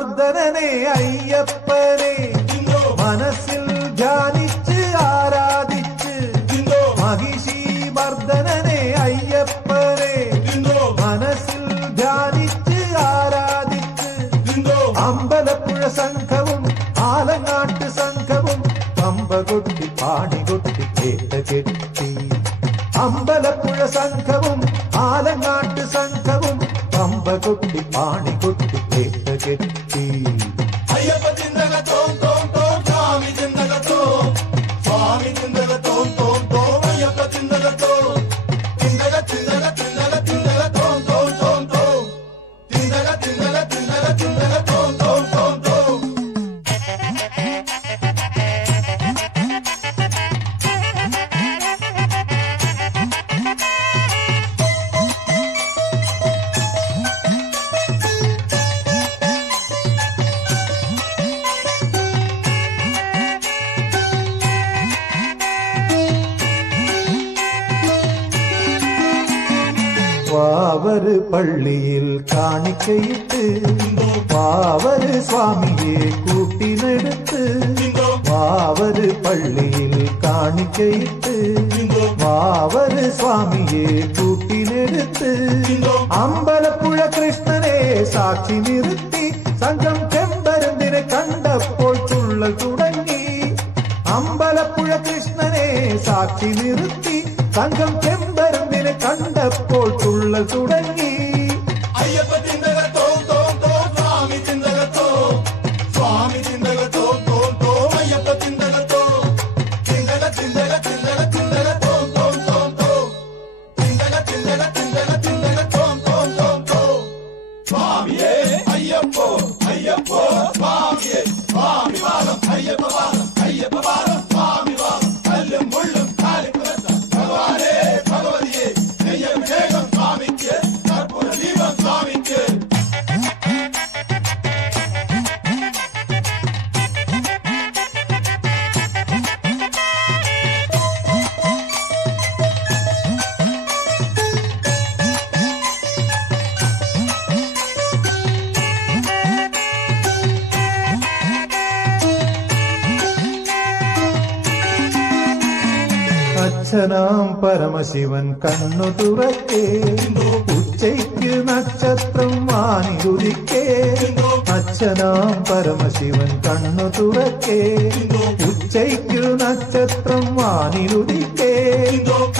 മർദ്ദനനെ അയ്യപ്പനെ മനസ്സിൽ ധ്യാനിച്ച് ആരാധിച്ച് മഹിഷി മർദ്ദനനെ അയ്യപ്പനെ മനസ്സിൽ ധ്യാനിച്ച് ആരാധിച്ച് അമ്പലപ്പുഴ സംഘവും ആലങ്ങാട്ട് സംഘവും പമ്പ കൊട്ടി പാണി കൊട്ടി കേട്ട കെട്ടി അമ്പലപ്പുഴ സംഘവും ആലങ്ങാട്ട് സംഘവും പമ്പ കൊട്ടി പാണി കൊട്ടി കേട്ട കെട്ടി അയ്യപ്പ ചിന്തക തോം തോം തോം സ്വാമി ചിന്തക തോം സ്വാമി ചിന്തക തോം തോം തോം അയ്യപ്പ ചിന്തക തോം ചിന്തക ചിന്തക ചിന്തക ചിന്തക തോം തോം തോം തോം ചിന്തക ചിന്തക ചിന്തക ചിന്തക തോം തോം തോം തോം വാവര് പള്ളിയിൽ കാണിക്കയിട്ട് വാവര് സ്വാമിയെ കൂട്ടിനെടുത്ത് വാവര് പള്ളിയിൽ കാണിക്കയിട്ട് വാവര് സ്വാമിയെ കൂട്ടിനെടുത്ത് അമ്പലപ്പുഴ കൃഷ്ണനെ സാക്ഷി നിർത്തി സംഘം ചെമ്പരന്തിനെ കണ്ടപ്പോൾ തുള്ളൽ തുടങ്ങി അമ്പലപ്പുഴ കൃഷ്ണനെ സാക്ഷി നിർത്തി സംഘം ചെമ്പരന്തിനെ കണ്ടപ്പോൾ തുള്ളൽ തുടങ്ങി അയ്യപ്പ ചിന്തക തോം തോം തോം സ്വാമി ചിന്തക തോം സ്വാമി ചിന്തക തോം തോം തോം അയ്യപ്പ ചിന്തക തോം ചിന്തക ചിന്തക ചിന്തക ചിന്തക തോം തോം തോം തോം ചിന്തക ചിന്തക ചിന്തക ചിന്തക തോം തോം തോം തോം സ്വാമിയേ അയ്യപ്പോ അയ്യപ്പോ സ്വാമിയേ സ്വാമി വാദം അയ്യപ്പ വാദം അയ്യപ്പ വാദം സ്വാമി വാദം കല്ലും മുള്ളും കാലിക്കുറത്ത ഭഗവാനേ ഭഗവതിയെ നെയ്യഭിഷേകം സ്വാമിക്ക് കർപ്പൂര ദീപം സ്വാമിക്ക് അച്ഛനാം പരമശിവൻ കണ്ണു തുറക്കേ ഉച്ചയ്ക്ക് നക്ഷത്രം വാനിരുതിക്കേ അച്ഛനാം പരമശിവൻ കണ്ണു തുറക്കേ ഉച്ചയ്ക്ക് നക്ഷത്രം വാനിരുതിക്കേ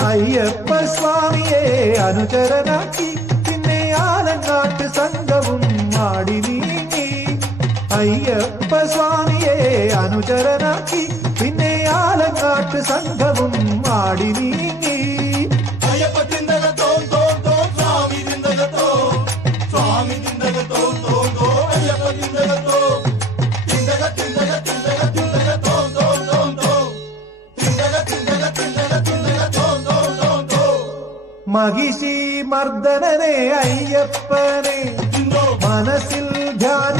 അയ്യപ്പ സ്വാമിയെ അനുചരനാക്കി പിന്നെ ആലങ്ങാട്ട് സംഘവും ആടി നീങ്ങി അയ്യപ്പ സ്വാമിയെ അനുചരനാക്കി പിന്നെ ആലങ്ങാട്ട് സംഘവും ആടി നീങ്ങി അയ്യപ്പ ചിന്തക തോം തോം തോം സ്വാമി ചിന്തക തോം സ്വാമി ചിന്തക തോം തോം തോം അയ്യപ്പ ചിന്തക തോം ചിന്തക ചിന്തക ചിന്തക ചിന്തക തോം തോം തോം തോം ചിന്തക ചിന്തക ചിന്തക ചിന്തക തോം തോം തോം തോം മഹിഷി മർദ്ദനനെ അയ്യപ്പനെ മനസ്സിൽ ധ്യാന